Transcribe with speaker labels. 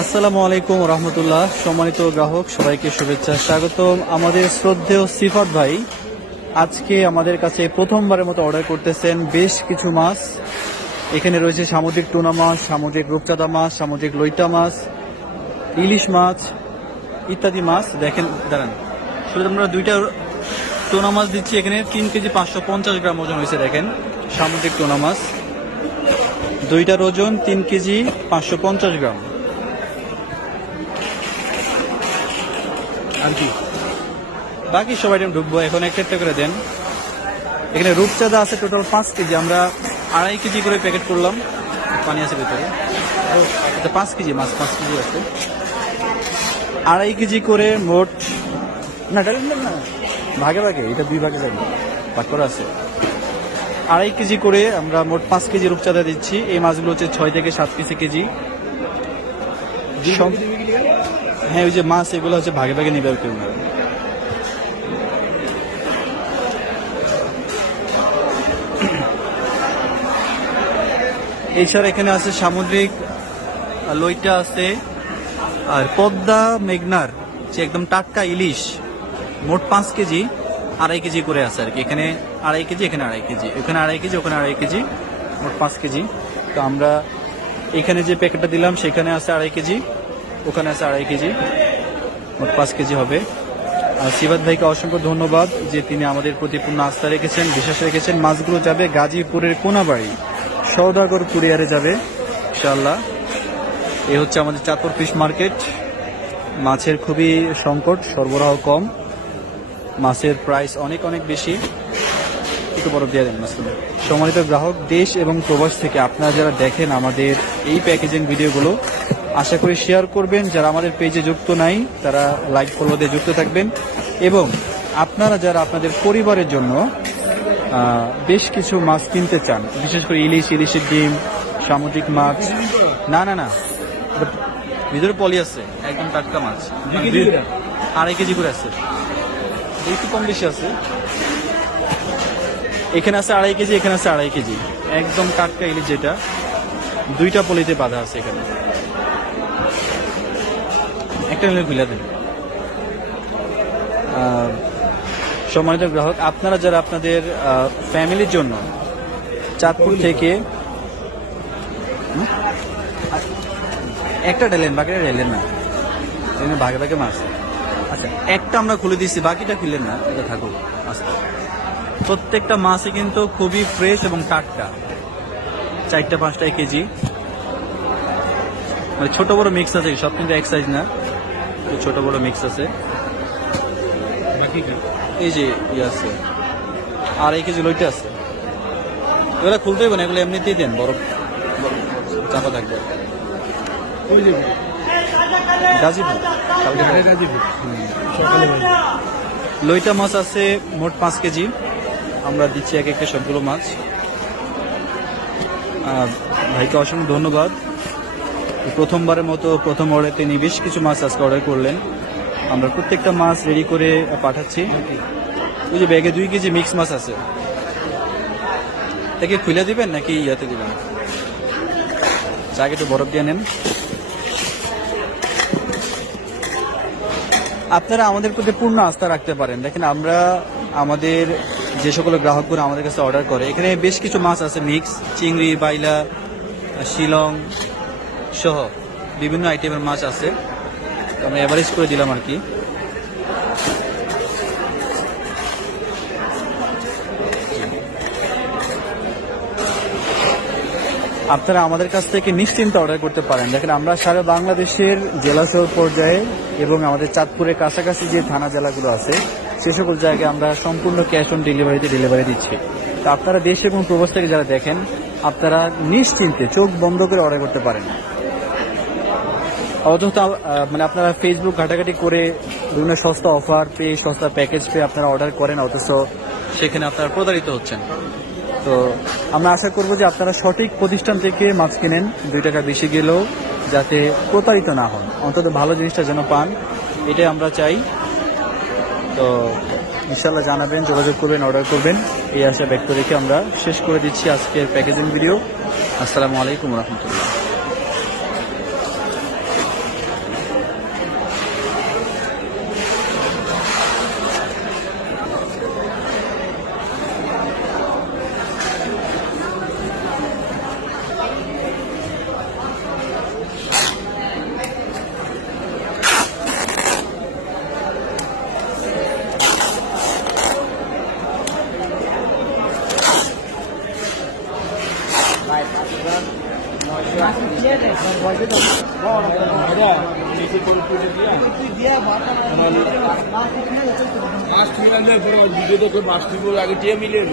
Speaker 1: আসসালামু আলাইকুম রহমতুল্লাহ। সম্মানিত গ্রাহক, সবাইকে শুভেচ্ছা, স্বাগতম। আমাদের শ্রদ্ধেয় সিফাত ভাই আজকে আমাদের কাছে প্রথমবারের মতো অর্ডার করতেছেন বেশ কিছু মাছ। এখানে রয়েছে সামুদ্রিক টুনা মাছ, সামুদ্রিক রূপচাঁদা মাছ, সামুদ্রিক লইটা মাছ, ইলিশ মাছ ইত্যাদি মাছ। দেখেন, দাঁড়ান। শুধু আমরা দুইটা টোনা মাছ দিচ্ছি। এখানে তিন কেজি পাঁচশো পঞ্চাশ গ্রাম ওজন হয়েছে, দেখেন। সামুদ্রিক টোনা মাছ। দুইটার ওজন তিন কেজি পাঁচশো পঞ্চাশ গ্রাম।
Speaker 2: আর কি?
Speaker 1: বাকি সব টাইম ঢুকবো এখন একটা একটা করে দেন। এখানে রূপচাঁদা আছে টোটাল পাঁচ কেজি আমরা আড়াই কেজি করে প্যাকেট করলাম পানি আছে ভেতরে। পাঁচ কেজি মাছ পাঁচ কেজি আছে। আড়াই কেজি করে মোট না এটা না, ভাগে ভাগে এটা দুই ভাগে যাবে ভাগ করা আছে। আড়াই কেজি করে আমরা মোট পাঁচ কেজি রূপচাঁদা দিচ্ছি। এই মাছগুলো হচ্ছে ছয় থেকে সাত কেজি কেজি। হ্যাঁ ওই যে মাছ, এগুলো হচ্ছে ভাগে ভাগে নিবে কেউ এছাড়া এখানে আছে সামুদ্রিক লইটা আছে, আর পদ্মা মেঘনার যে একদম টাটকা ইলিশ, মোট পাঁচ কেজি, আড়াই কেজি করে আছে আর কি। এখানে আড়াই কেজি, এখানে আড়াই কেজি এখানে আড়াই কেজি, ওখানে আড়াই কেজি, মোট পাঁচ কেজি। তো আমরা এখানে যে প্যাকেটটা দিলাম, সেখানে আছে আড়াই কেজি। ওখানে আছে আড়াই কেজি, মোট পাঁচ কেজি হবে। আর সিবাদ ভাইকে অসংখ্য ধন্যবাদ যে তিনি আমাদের প্রতি পূর্ণ আস্থা রেখেছেন, বিশ্বাস রেখেছেন। মাছগুলো যাবে গাজীপুরের কোনাবাড়ি সৌদাগর কুরিয়ারে যাবে ইনশাল্লাহ এ হচ্ছে আমাদের চাঁদপুর ফিশ মার্কেট। মাছের খুবই সংকট, সরবরাহ কম। মাছের প্রাইস অনেক অনেক বেশি। একটু বড় দিয়ে দেন সম্মানিত গ্রাহক দেশ এবং প্রবাস থেকে আপনারা যারা দেখেন আমাদের এই প্যাকেজিং ভিডিওগুলো আশা করি শেয়ার করবেন। যারা আমাদের পেজে যুক্ত নাই তারা লাইক ফলো দিয়ে যুক্ত থাকবেন। এবং আপনারা যারা আপনাদের পরিবারের জন্য বেশ কিছু মাছ কিনতে চান বিশেষ করে ইলিশ ইলিশের ডিম সামুদ্রিক মাছ না না না। ভিতরে পলি আছে একদম টাটকা মাছ? আড়াই কেজি করে আছে। একটু কম বেশি আছে। এখানে আছে আড়াই কেজি এখানে আছে আড়াই কেজি। একদম টাটকা ইলিশ যেটা দুইটা পলিতে বাঁধা আছে এখানে। একটা নিলে খুলে দেন। সম্মানিত গ্রাহক আপনারা যারা আপনাদের ফ্যামিলির জন্য চাঁদপুর থেকে একটা ডেলেন বাকিটা ডেলেন না। ভাগে ভাগে মাছ আচ্ছা একটা আমরা খুলে দিচ্ছি বাকিটা খুললেন না এটা থাকুক। আস্তে প্রত্যেকটা মাছই কিন্তু খুবই ফ্রেশ এবং টাটকা। চারটা পাঁচটা কেজি। মানে ছোট বড় মিক্স আছে সব কিন্তু এক সাইজ না। ছোট বড় মিক্স আছে। এই যে ইয়ে আছে আর এই কেজি লইটা আছে। এগুলো খুলতে হবে না এগুলো এমনিতেই দেন বরফ চাপা থাকবে। গাজীপুর। লইটা মাছ আছে মোট পাঁচ কেজি। আমরা দিচ্ছি এক একটা সবগুলো মাছ। ভাইকে অসংখ্য ধন্যবাদ। প্রথমবারের মতো প্রথম অর্ডার তিনি বেশ কিছু মাছ আজকে অর্ডার করলেন। আমরা প্রত্যেকটা মাছ রেডি করে পাঠাচ্ছি। ওই যে ব্যাগে দুই কেজি মিক্স মাছ আছে। তাকে খুলে দিবেন নাকি ইয়াতে দিবেন? চাকে একটু বরফ দিয়ে নেন। আপনারা আমাদের প্রতি পূর্ণ আস্থা রাখতে পারেন। দেখেন আমরা আমাদের যে সকল গ্রাহকগুলো আমাদের কাছে অর্ডার করে, এখানে বেশ কিছু মাছ আছে মিক্স চিংড়ি, বাইলা, শিলং সহ বিভিন্ন আইটেমের মাছ আছে। তো আমরা অ্যাভারেজ করে দিলাম আর কি। আপনারা আমাদের কাছ থেকে নিশ্চিন্তে অর্ডার করতে পারেন। দেখেন, আমরা সারা বাংলাদেশের জেলা শহর পর্যায়ে এবং আমাদের চাঁদপুরের কাছাকাছি যে থানা জেলাগুলো আছে সে সকল জায়গায় আমরা সম্পূর্ণ ক্যাশ অন ডেলিভারিতে ডেলিভারি দিচ্ছি। তো আপনারা দেশ এবং প্রবাস থেকে যারা দেখেন, আপনারা নিশ্চিন্তে চোখ বন্ধ করে অর্ডার করতে পারেন। অথচ মানে আপনারা ফেসবুক ঘাটাঘাটি করে বিভিন্ন সস্তা অফার পেয়ে, সস্তা প্যাকেজ পেয়ে আপনারা অর্ডার করেন, অথচ সেখানে আপনারা প্রতারিত হচ্ছেন। তো আমরা আশা করব যে আপনারা সঠিক প্রতিষ্ঠান থেকে মাছ কিনেন, দুই টাকা বেশি গেলেও যাতে প্রতারিত না হন। অন্তত ভালো জিনিসটা যেন পান, এটাই আমরা চাই। তো ইনশাল্লাহ জানাবেন, যোগাযোগ করবেন অর্ডার করবেন। এই আশা ব্যক্ত রেখে আমরা শেষ করে দিচ্ছি আজকের প্যাকেজিং ভিডিও আসসালামু আলাইকুম রহমতুল্লাহ।
Speaker 2: ভিডিও দেখে মাছ ঠিক আগে টিয়া মিলিয়ে